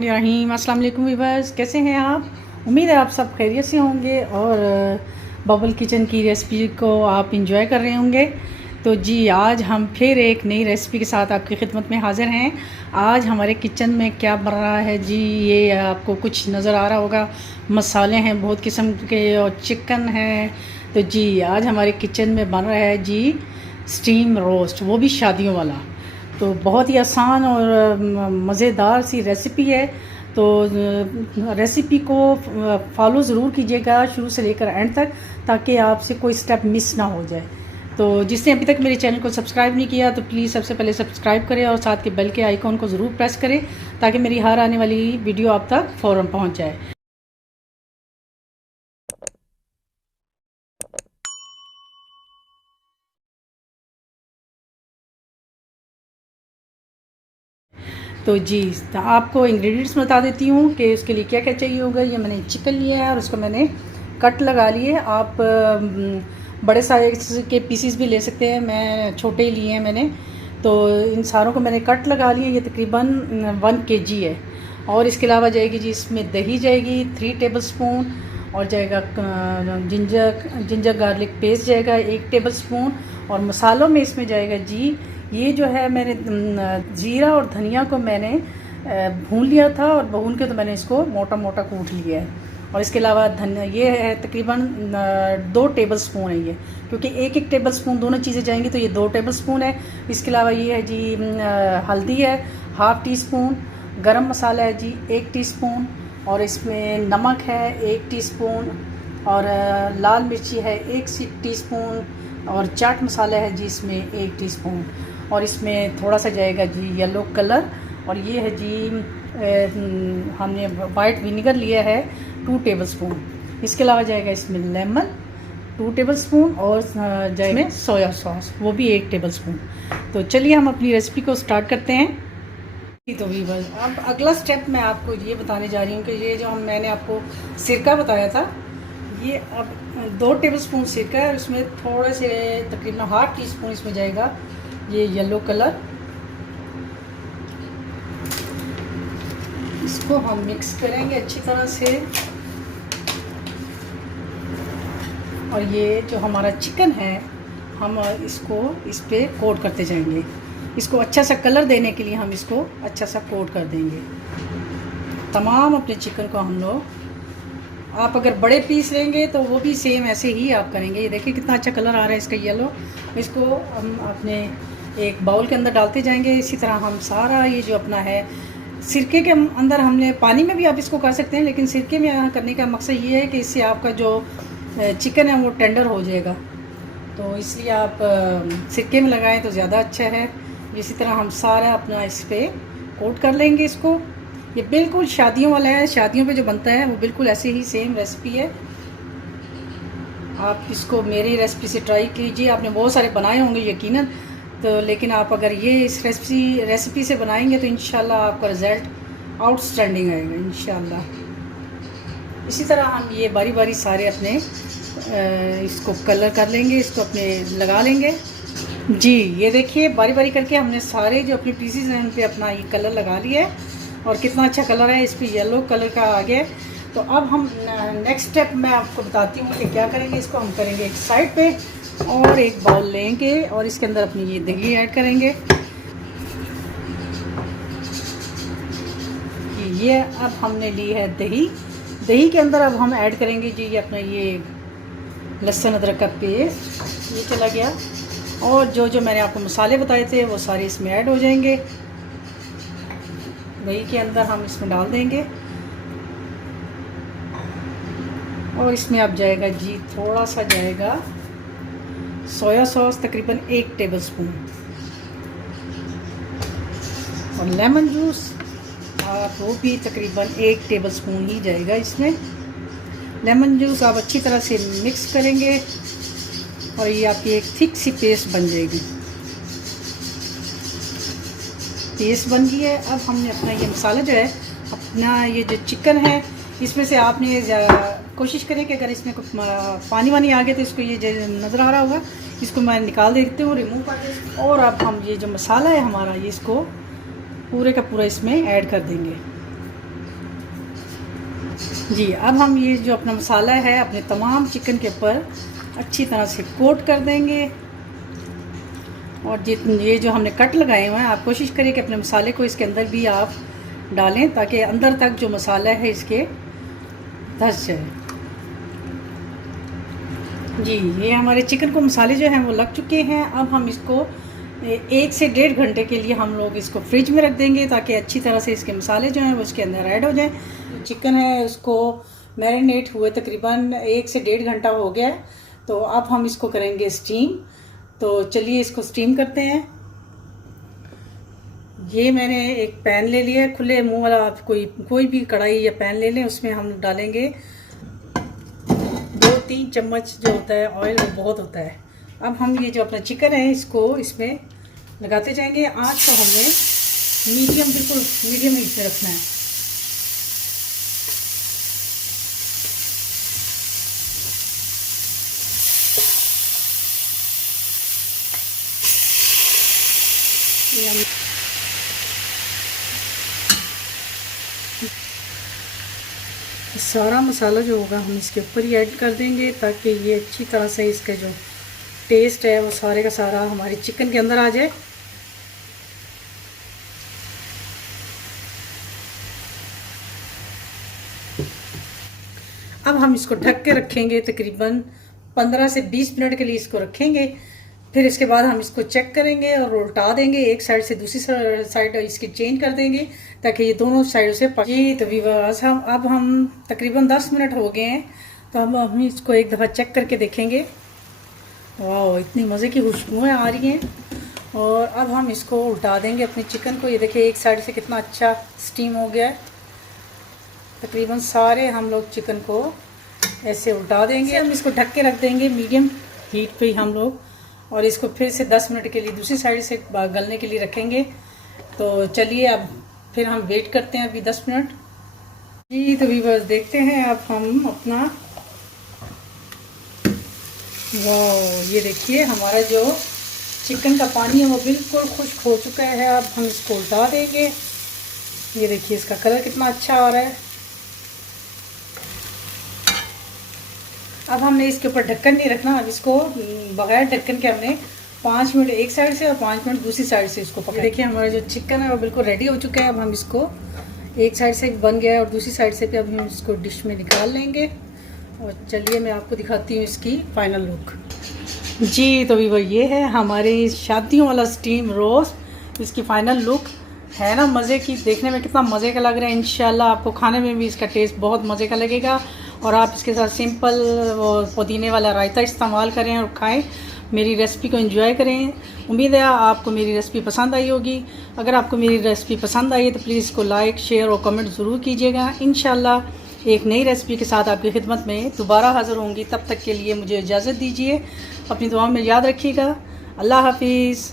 रहीम अस्सलाम वालेकुम वीवर्स, कैसे हैं आप? उम्मीद है आप सब खैरियत से होंगे और बबल किचन की रेसिपी को आप इंजॉय कर रहे होंगे। तो जी आज हम फिर एक नई रेसिपी के साथ आपकी खिदमत में हाज़िर हैं। आज हमारे किचन में क्या बन रहा है जी, ये आपको कुछ नज़र आ रहा होगा। मसाले हैं बहुत किस्म के और चिकन है। तो जी आज हमारे किचन में बन रहा है जी स्टीम रोस्ट, वो भी शादियों वाला। तो बहुत ही आसान और मज़ेदार सी रेसिपी है। तो रेसिपी को फॉलो ज़रूर कीजिएगा शुरू से लेकर एंड तक, ताकि आपसे कोई स्टेप मिस ना हो जाए। तो जिसने अभी तक मेरे चैनल को सब्सक्राइब नहीं किया तो प्लीज़ सबसे पहले सब्सक्राइब करें और साथ के बेल के आइकॉन को ज़रूर प्रेस करें, ताकि मेरी हर आने वाली वीडियो आप तक फ़ौरन पहुंच जाए। तो जी तो आपको इंग्रेडिएंट्स बता देती हूँ कि उसके लिए क्या क्या चाहिए होगा। ये मैंने चिकन लिया है और उसको मैंने कट लगा लिए। आप बड़े साइज के पीसीस भी ले सकते हैं, मैं छोटे ही लिए हैं मैंने। तो इन सारों को मैंने कट लगा लिए। ये तकरीबन 1 kg है। और इसके अलावा जाएगी जी इसमें दही जाएगी 3 टेबलस्पून, और जाएगा जिंजर गार्लिक पेस्ट जाएगा 1 टेबलस्पून। और मसालों में इसमें जाएगा जी, ये जो है मैंने ज़ीरा और धनिया को मैंने भून लिया था, और भून के तो मैंने इसको मोटा मोटा कूट लिया है। और इसके अलावा धनिया ये है तकरीबन 2 टेबलस्पून है ये, क्योंकि एक एक टेबलस्पून दोनों चीज़ें जाएंगी तो ये 2 टेबलस्पून है। इसके अलावा ये है जी हल्दी है ½ टीस्पून, गरम मसाला है जी 1 टीस्पून, और इसमें नमक है 1 टीस्पून, और लाल मिर्ची है 1 टीस्पून, और चाट मसाला है जी इसमें 1 टीस्पून, और इसमें थोड़ा सा जाएगा जी येलो कलर। और ये है जी हमने वाइट विनेगर लिया है 2 टेबलस्पून। इसके अलावा जाएगा इसमें लेमन 2 टेबलस्पून, और जाएगा सोया सॉस वो भी 1 टेबलस्पून। तो चलिए हम अपनी रेसिपी को स्टार्ट करते हैं। तो वीवर अब अगला स्टेप मैं आपको ये बताने जा रही हूँ कि ये जो मैंने आपको सिरका बताया था, ये अब 2 टेबलस्पून सिरका है। उसमें थोड़े से तकरीबन ½ टीस्पून इसमें जाएगा ये येलो कलर। इसको हम मिक्स करेंगे अच्छी तरह से। और ये जो हमारा चिकन है हम इसको इस पे कोट करते जाएंगे। इसको अच्छा सा कलर देने के लिए हम इसको अच्छा सा कोट कर देंगे तमाम अपने चिकन को हम लोग। आप अगर बड़े पीस लेंगे तो वो भी सेम ऐसे ही आप करेंगे। ये देखिए कितना अच्छा कलर आ रहा है इसका येलो। इसको हम अपने एक बाउल के अंदर डालते जाएंगे। इसी तरह हम सारा ये जो अपना है सिरके के अंदर, हमने पानी में भी आप इसको कर सकते हैं, लेकिन सिरके में यहाँ करने का मकसद ये है कि इससे आपका जो चिकन है वो टेंडर हो जाएगा। तो इसलिए आप सिरके में लगाएं तो ज़्यादा अच्छा है। इसी तरह हम सारा अपना इस पर कोट कर लेंगे इसको। ये बिल्कुल शादियों वाला है, शादियों पे जो बनता है वो बिल्कुल ऐसे ही सेम रेसिपी है। आप इसको मेरी रेसिपी से ट्राई कीजिए। आपने बहुत सारे बनाए होंगे यकीनन, तो लेकिन आप अगर ये इस रेसिपी से बनाएंगे तो इंशाल्लाह आपका रिज़ल्ट आउटस्टैंडिंग आएगा इंशाल्लाह। इसी तरह हम ये बारी बारी सारे अपने इसको कलर कर लेंगे, इसको अपने लगा लेंगे जी। ये देखिए बारी बारी करके हमने सारे जो अपने पीसीज हैं उन पे अपना ये कलर लगा लिया है, और कितना अच्छा कलर है इस पर येलो कलर का आ गया। तो अब हम नेक्स्ट स्टेप मैं आपको बताती हूँ कि क्या करेंगे। इसको हम करेंगे एक साइड पे, और एक बाउल लेंगे और इसके अंदर अपनी ये दही ऐड करेंगे। ये अब हमने ली है दही। दही के अंदर अब हम ऐड करेंगे जी अपना ये लहसुन अदरक का पेस्ट, ये चला गया। और जो जो मैंने आपको मसाले बताए थे वो सारे इसमें ऐड हो जाएंगे। दही के अंदर हम इसमें डाल देंगे, और इसमें अब जाएगा जी थोड़ा सा जाएगा सोया सॉस तकरीबन 1 टेबलस्पून, और लेमन जूस वो भी तकरीबन 1 टेबलस्पून ही जाएगा इसमें। लेमन जूस आप अच्छी तरह से मिक्स करेंगे और ये आपकी एक थिक सी पेस्ट बन जाएगी। पेस्ट बन गई है। अब हमने अपना ये मसाला जो है, अपना ये जो चिकन है, इसमें से आपने कोशिश करें कि अगर इसमें कुछ पानी वानी आ गया तो इसको ये जो नज़र आ रहा होगा इसको मैं निकाल देती हूँ, रिमूव कर देती हूँ। और अब हम ये जो मसाला है हमारा, ये इसको पूरे का पूरा इसमें ऐड कर देंगे। जी, अब हम ये जो अपना मसाला है अपने तमाम चिकन के ऊपर अच्छी तरह से कोट कर देंगे। और ये जो हमने कट लगाए हुए हैं, आप कोशिश करिए कि अपने मसाले को इसके अंदर भी आप डालें ताकि अंदर तक जो मसाला है इसके धस जाए। जी, ये हमारे चिकन को मसाले जो हैं वो लग चुके हैं। अब हम इसको 1 से 1.5 घंटे के लिए हम लोग इसको फ्रिज में रख देंगे ताकि अच्छी तरह से इसके मसाले जो हैं वो उसके अंदर ऐड हो जाएं। चिकन है उसको मैरिनेट हुए तकरीबन 1 से 1.5 घंटा हो गया है। तो अब हम इसको करेंगे स्टीम। तो चलिए इसको स्टीम करते हैं। ये मैंने एक पैन ले लिया है, खुले मुंह वाला। आप कोई भी कढ़ाई या पैन ले लें, उसमें हम डालेंगे 2-3 चम्मच जो होता है ऑयल, वो बहुत होता है। अब हम ये जो अपना चिकन है इसको इसमें लगाते जाएंगे। आँच को हमने बिल्कुल मीडियम हीट पे रखना है। सारा मसाला जो होगा हम इसके ऊपर ही ऐड कर देंगे ताकि ये अच्छी तरह से इसका जो टेस्ट है वो सारे का सारा हमारे चिकन के अंदर आ जाए। अब हम इसको ढक के रखेंगे, तकरीबन 15 से 20 मिनट के लिए इसको रखेंगे। फिर इसके बाद हम इसको चेक करेंगे और उल्टा देंगे, एक साइड से दूसरी साइड इसकी चेंज कर देंगे ताकि ये दोनों साइड से जी। तो व्यूअर्स, हम तकरीबन 10 मिनट हो गए हैं, तो हम इसको एक दफ़ा चेक करके देखेंगे। वाह, इतनी मज़े की खुशबुएँ आ रही हैं। और अब हम इसको उल्टा देंगे अपने चिकन को। ये देखिए एक साइड से कितना अच्छा स्टीम हो गया है। तकरीबन सारे हम लोग चिकन को ऐसे उल्टा देंगे। हम इसको ढक के रख देंगे मीडियम हीट पे ही हम लोग, और इसको फिर से 10 मिनट के लिए दूसरी साइड से गलने के लिए रखेंगे। तो चलिए अब फिर हम वेट करते हैं अभी 10 मिनट। जी, तो व्यूअर्स देखते हैं अब हम अपना, वाह, ये देखिए हमारा जो चिकन का पानी है वो बिल्कुल खुश्क हो चुका है। अब हम इसको उल्टा देंगे। ये देखिए इसका कलर कितना अच्छा आ रहा है। अब हमने इसके ऊपर ढक्कन नहीं रखना। अब इसको बगैर ढक्कन के हमने 5 मिनट एक साइड से और 5 मिनट दूसरी साइड से इसको पकड़। देखिए हमारा जो चिकन है वो बिल्कुल रेडी हो चुका है। अब हम इसको एक साइड से बन गया है और दूसरी साइड से भी अब हम इसको डिश में निकाल लेंगे। और चलिए मैं आपको दिखाती हूँ इसकी फाइनल लुक। जी, तो भी ये है हमारी शादियों वाला स्टीम रोस्ट। इसकी फाइनल लुक है ना मज़े की, देखने में कितना मज़े का लग रहा है। इंशाल्लाह आपको खाने में भी इसका टेस्ट बहुत मज़े का लगेगा। और आप इसके साथ सिंपल पुदीने वाला रायता इस्तेमाल करें और खाएं। मेरी रेसिपी को एंजॉय करें। उम्मीद है आपको मेरी रेसिपी पसंद आई होगी। अगर आपको मेरी रेसिपी पसंद आई है तो प्लीज़ इसको लाइक, शेयर और कमेंट ज़रूर कीजिएगा। इंशाल्लाह एक नई रेसिपी के साथ आपकी खिदमत में दोबारा हाज़िर होंगी। तब तक के लिए मुझे इजाज़त दीजिए। अपनी दुआ में याद रखिएगा। अल्लाह हाफिज़।